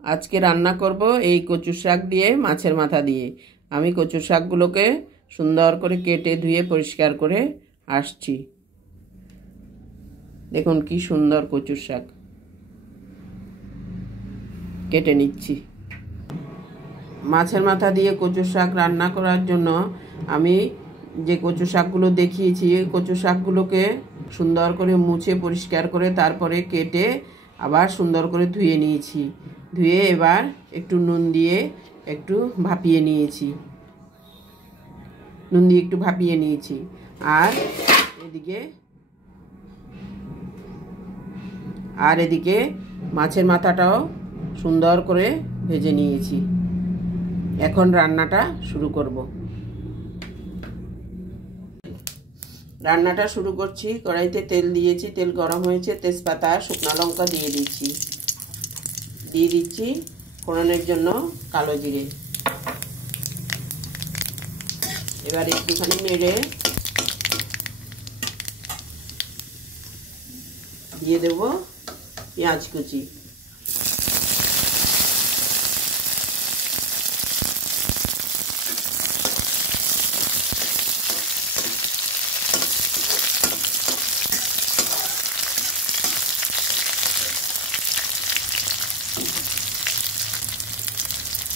আজকে রান্না করব এই কচু শাক দিয়ে মাছের মাথা দিয়ে। আমি কচু শাকগুলোকে সুন্দর করে কেটে ধুয়ে পরিষ্কার করে আসছি। দেখুন কি সুন্দর কচু শাক, কেটে নিচ্ছি। মাছের মাথা দিয়ে কচু শাক রান্না করার জন্য আমি যে কচু শাকগুলো দেখিয়েছি, কচু শাকগুলোকে সুন্দর করে মুছে পরিষ্কার করে তারপরে কেটে আবার সুন্দর করে ধুয়ে নিয়েছি। ধুয়ে এবার একটু নুন দিয়ে একটু ভাপিয়ে নিয়েছি, আর এদিকে মাছের মাথাটাও সুন্দর করে ভেজে নিয়েছি। এখন রান্নাটা শুরু করব। রান্নাটা শুরু করছি। কড়াইতে তেল দিয়েছি, তেল গরম হয়েছে। তেজপাতা, শুকনো লঙ্কা দিয়ে দিচ্ছি ফোড়নের জন্য কালো জিরে। এবার একটুখানি নেড়ে দিয়ে দেব পেঁয়াজ কুচি।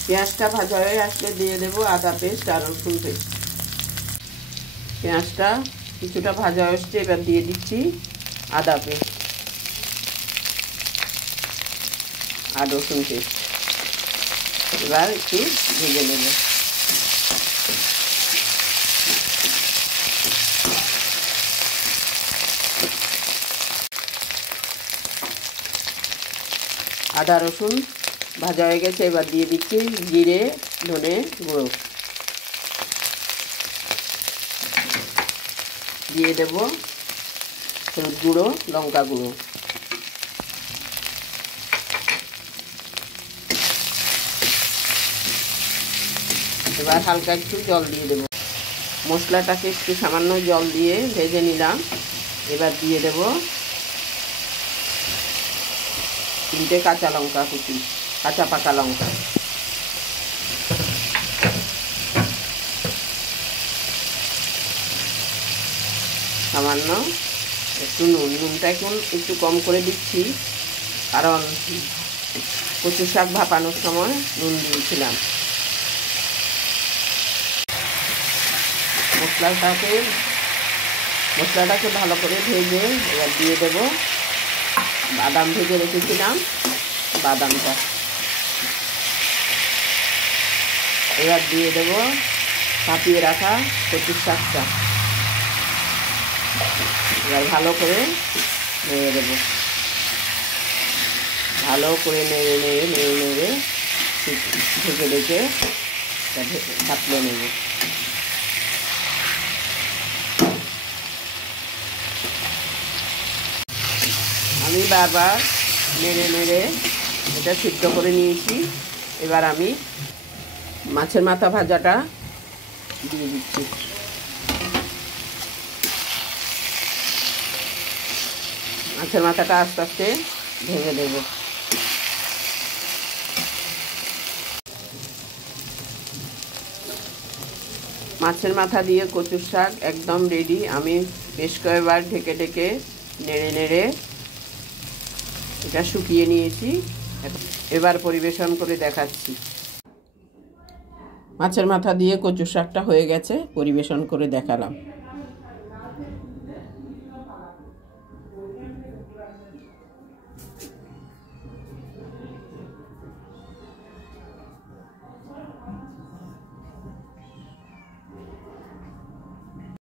পেঁয়াজটা ভাজা হয়ে আসলে দিয়ে দেব আদা পেস্ট আর রসুন পেস্ট। পেঁয়াজটা কিছুটা ভাজা হচ্ছে, এবার দিয়ে দিচ্ছি আদা পেস্ট আর রসুন পেস্ট। এবার একটু ভেজে নেব। আদা রসুন ভাজা হয়ে গেছে, এবার দিয়ে দিচ্ছি জিরে ধনে গুঁড়ো। দিয়ে দেব হলুদ গুঁড়ো, লঙ্কা গুঁড়ো। এবার হালকা একটু জল দিয়ে দেব। মশলাটাকে একটু সামান্য জল দিয়ে ভেজে নিলাম। এবার দিয়ে দেব 3টে কাঁচা লঙ্কা কুচি, কাঁচা পাকা লঙ্কা। সামান্য একটু নুনটা একটু কম করে দিচ্ছি, কারণ কচু শাক ভাপানোর সময় নুন দিয়েছিলাম। মশলাটাকে ভালো করে ভেজে এবার দিয়ে দেব বাদাম ভেজে রেখেছিলাম, বাদামটা। এবার দিয়ে দেব ভাপিয়ে রাখা কচু শাকটা। এবার ভালো করে নেড়ে দেব, ভালো করে নেড়ে ঢেকে ভাপলে নেব। আমি বারবার নেড়ে এটা সিদ্ধ করে নিয়েছি। এবার আমি মাছের মাথা ভাজাটা দিয়ে দিচ্ছি। মাছের মাথাটা আস্তে আস্তে ভেঙে দেব। মাছের মাথা দিয়ে কচুর শাক একদম রেডি। আমি বেশ কয়েকবার ঢেকে নেড়ে এটা শুকিয়ে নিয়েছি। এবার পরিবেশন করে দেখাচ্ছি। মাছের মাথা দিয়ে কচু শাকটা হয়ে গেছে, পরিবেশন করে দেখালাম।